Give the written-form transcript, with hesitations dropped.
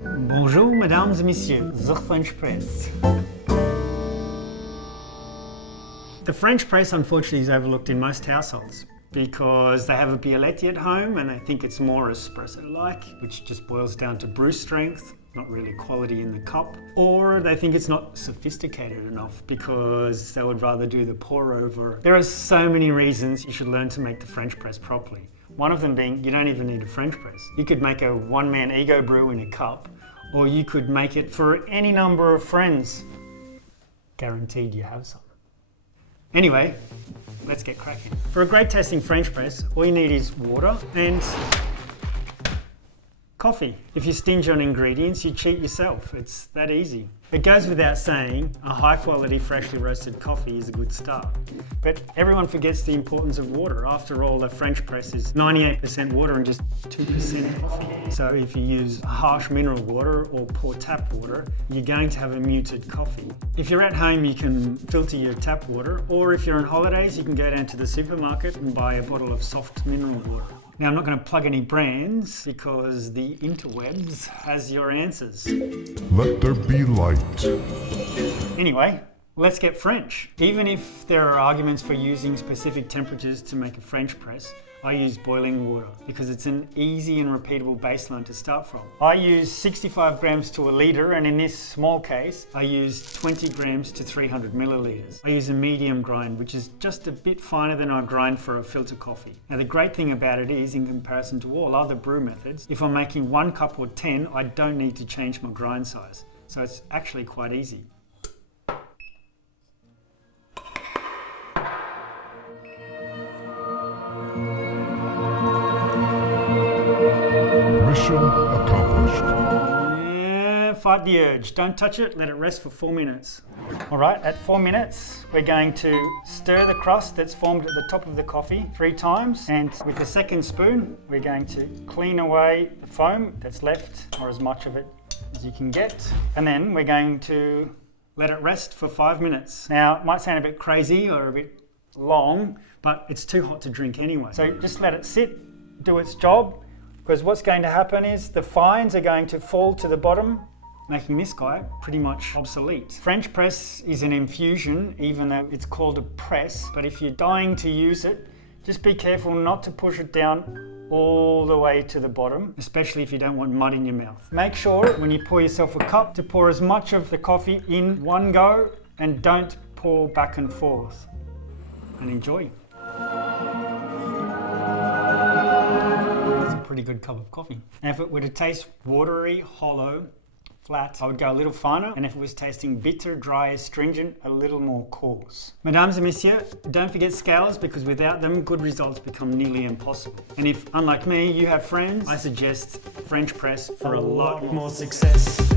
Bonjour, mesdames et messieurs, the French Press. The French press, unfortunately, is overlooked in most households because they have a Bialetti at home and they think it's more espresso-like, which just boils down to brew strength, not really quality in the cup. Or they think it's not sophisticated enough because they would rather do the pour over. There are so many reasons you should learn to make the French press properly. One of them being you don't even need a French press. You could make a one-man ego brew in a cup, or you could make it for any number of friends. Guaranteed you have some. Anyway, let's get cracking. For a great tasting French press, all you need is water and coffee. If you stingy on ingredients, you cheat yourself. It's that easy. It goes without saying, a high quality freshly roasted coffee is a good start. But everyone forgets the importance of water. After all, a French press is 98% water and just 2% coffee. So if you use harsh mineral water or pour tap water, you're going to have a muted coffee. If you're at home, you can filter your tap water, or if you're on holidays, you can go down to the supermarket and buy a bottle of soft mineral water. Now, I'm not going to plug any brands because the interwebs has your answers. Let there be light. Anyway, let's get French. Even if there are arguments for using specific temperatures to make a French press, I use boiling water because it's an easy and repeatable baseline to start from. I use 65 grams to a litre, and in this small case, I use 20 grams to 300 millilitres. I use a medium grind, which is just a bit finer than I grind for a filter coffee. Now the great thing about it is, in comparison to all other brew methods, if I'm making 1 cup or 10, I don't need to change my grind size. So it's actually quite easy. Mission accomplished. Yeah, fight the urge. Don't touch it, let it rest for 4 minutes. All right, at 4 minutes, we're going to stir the crust that's formed at the top of the coffee 3 times. And with the second spoon, we're going to clean away the foam that's left, or as much of it as you can get. And then we're going to let it rest for 5 minutes. Now, it might sound a bit crazy or a bit long, but it's too hot to drink anyway. So just let it sit, do its job, because what's going to happen is the fines are going to fall to the bottom, making this guy pretty much obsolete. French press is an infusion, even though it's called a press, but if you're dying to use it, just be careful not to push it down all the way to the bottom, especially if you don't want mud in your mouth. Make sure when you pour yourself a cup to pour as much of the coffee in one go and don't pour back and forth. And enjoy. Pretty good cup of coffee. Now, if it were to taste watery, hollow, flat, I would go a little finer, and if it was tasting bitter, dry, astringent, a little more coarse. Mesdames et messieurs, don't forget scales, because without them, good results become nearly impossible. And if, unlike me, you have friends, I suggest French press for a lot more success.